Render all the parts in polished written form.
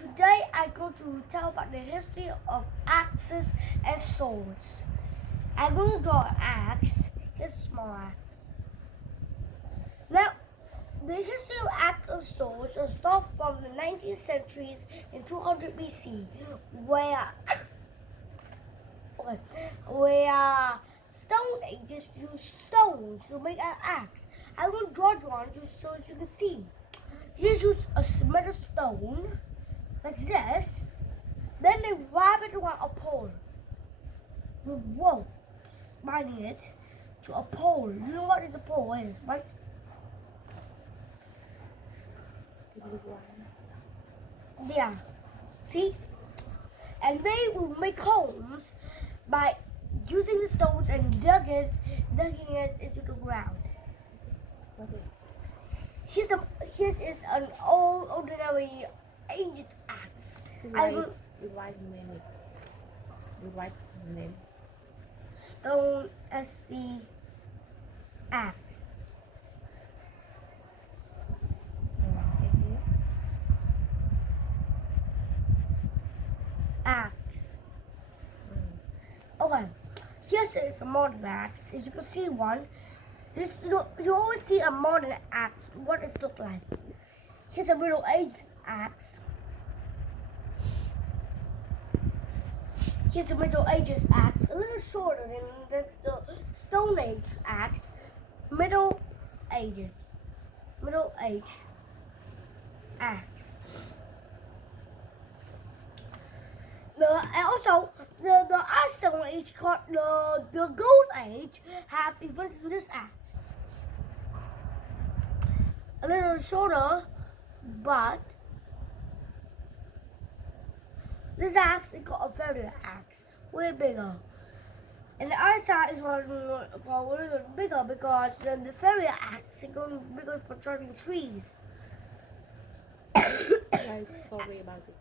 today I'm going to tell about the history of axes and swords. I'm going to draw an axe. Here's a small axe. Now, the history of axes and swords will start from the 19th centuries in 200 BC, where Stone Ages used stones to make an axe. I'm going to draw one just so you can see. Just use a metal stone like this. Then they wrap it around a pole with ropes binding it to a pole. You know what a pole is, right? Yeah. See? And they will make homes by using the stones and digging it into the ground. What's this? Here is an ordinary ancient axe. You write name. Stone SD axe. Axe. Okay, here is a modern axe. As you can see one. You always see a modern axe. What does it look like? Here's a middle age axe. Here's the Middle Ages axe, a little shorter than the Stone Age axe. Middle Age axe. And also the Stone Age called the Gold Age have invented this axe. A little shorter, but this axe is called a fairy axe, way bigger. And the other side is a little bigger because the fairy axe is going bigger for chopping trees. Tell a story about it.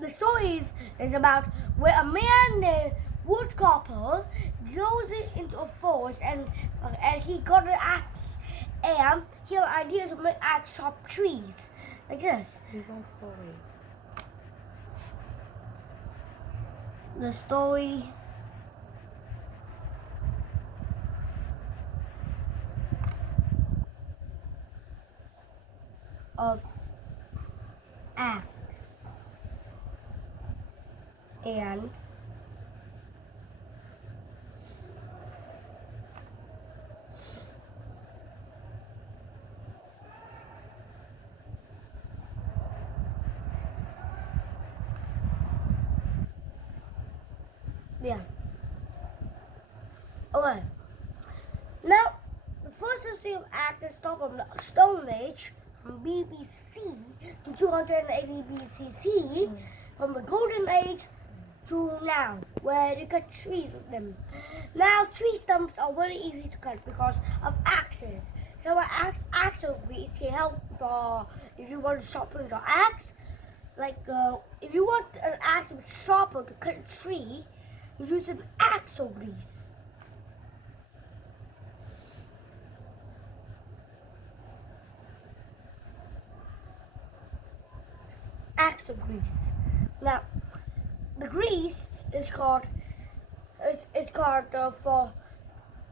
The story is about where a man named Woodcopper goes into a forest and he got an axe and he had an idea to make axe chop trees like this. One story. The story of axe and yeah. Okay. Now, the first history of axes start from the Stone Age, from BBC to 280 BCC, from the Golden Age to now, where you cut trees with them. Now, tree stumps are very easy to cut because of axes. So, axle grease can help for if you want to sharpen your axe. Like, if you want an axe with sharper to cut a tree, you use an axle grease. Axle grease. Now, the grease is called for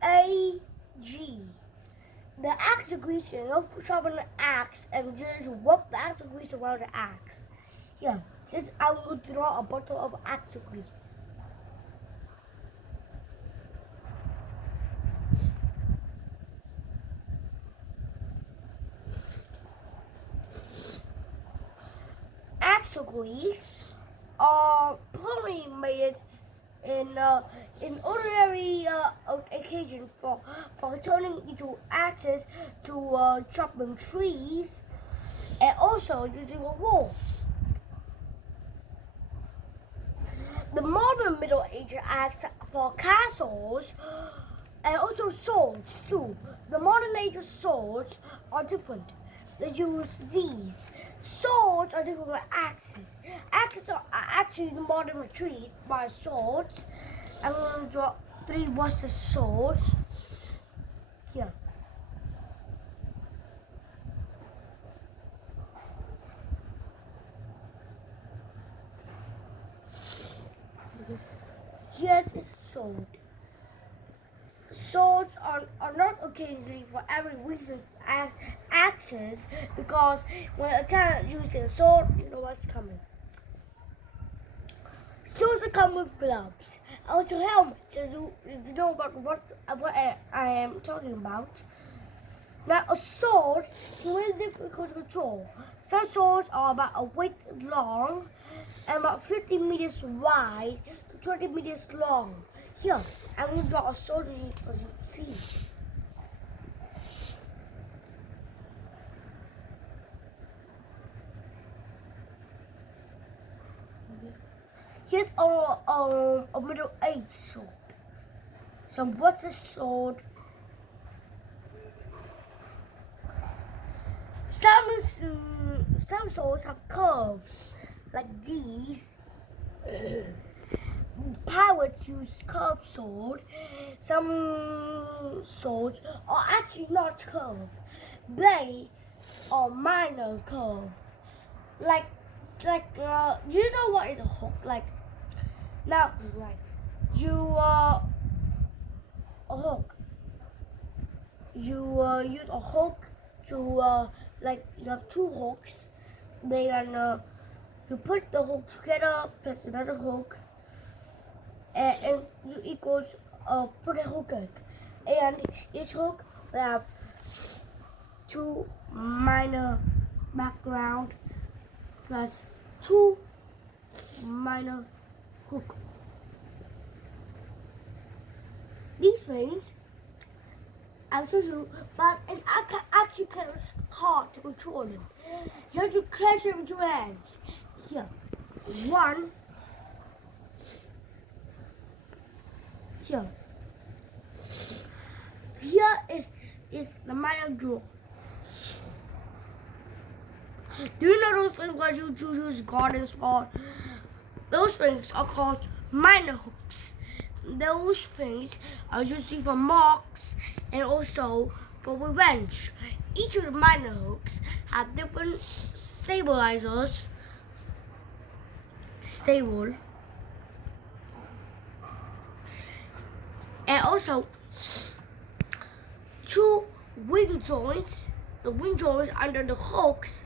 AG. The axle grease can help sharpen the axe and just rub the axle grease around the axe. Here, I will draw a bottle of axle grease. Axle grease are probably made in ordinary occasion for turning into axes to chopping trees and also using a hoe. The modern Middle Age axe for castles and also swords too. The modern age swords are different. They use these. Swords are different from axes. Axes are actually the modern retreat by swords. I'm going to draw 3 Worcester swords. Here. This is Here's a sword. Swords are not occasionally for every reason axes because when a talent uses a sword, you know what's coming. Swords come with gloves, also helmets. You know about what I am talking about. Now a sword is really difficult to control. Some swords are about a weight long and about 50 meters wide to 20 meters long. Here, I'm going to draw a sword as you see. this. Here's a middle-aged sword. So what's a sword? Some swords have curves like these. Pirates use curved sword. Some swords are actually not curved. They are minor curve. Like you know what is a hook? Like now Right. you a hook. You use a hook to like you have two hooks. Then you put the hook together, plus another hook, and you equals put a hook in. And each hook will have two minor background plus two minor hook. These things I'll show you, but it's actually kind of hard to control them. You have to clench them with your hands. Here, one. Here. Here is the minor draw. Do you know those things that you use gardens for? Those things are called minor hooks. Those things are usually for marks and also for revenge. Each of the minor hooks have different stabilizers. Stable. And also two wing joints. The wing joints under the hooks.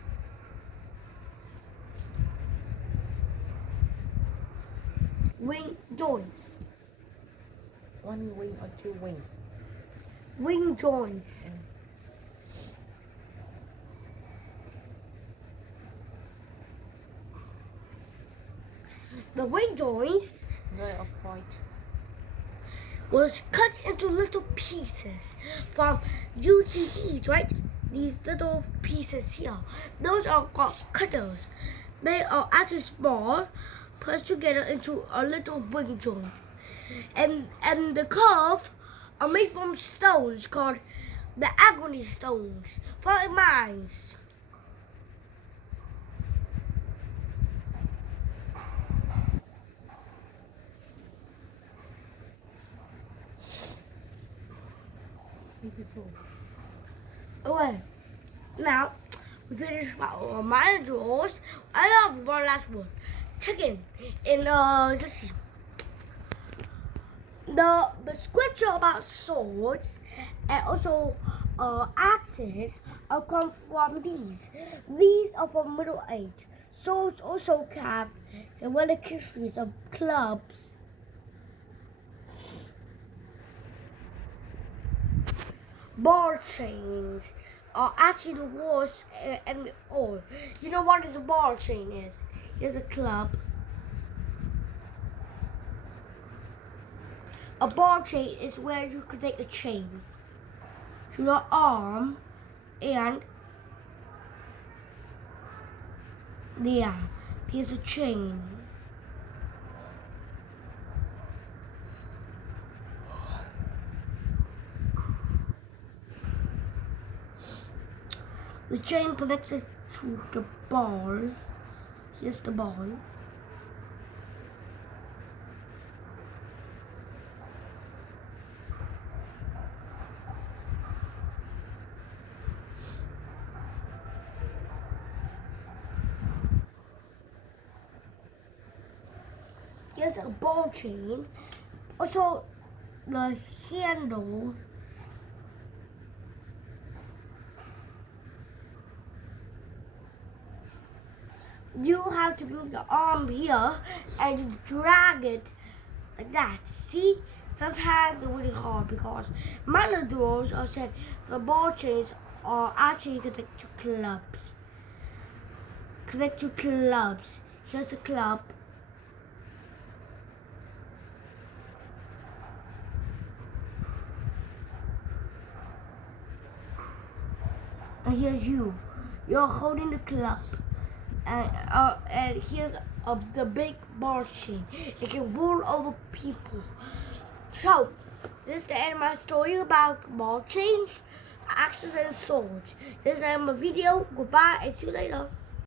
Wing joints. One wing or two wings. Wing joints. The wing joints Way of fight. was cut into little pieces from UCEs, right? These little pieces here. Those are called cutters. They are actually small, put together into a little wing joint. And the curve are made from stones called the agony stones from mines. Beautiful. Okay, now we finished our minor drawers. I have one last one. Chicken. In let's see. The scripture about swords and also axes are come from these. These are from Middle Age. Swords also have the relic histories of clubs. Ball chains are actually the worst enemy all. You know what a ball chain is? Here's a club. A ball chain is where you could take a chain to your arm and there, here's a chain. The chain connects it to the ball. Here's the ball. here's a ball chain. Also, the handle. You have to move the arm here and you drag it like that. See? Sometimes it's really hard because matadors are said the ball chains are actually connected to clubs. Connect to clubs. Here's a club. And here's you. You're holding the club. And here's the big ball chain. It can roll over people. So, this is the end of my story about ball chains, axes, and swords. This is the end of my video. Goodbye and see you later.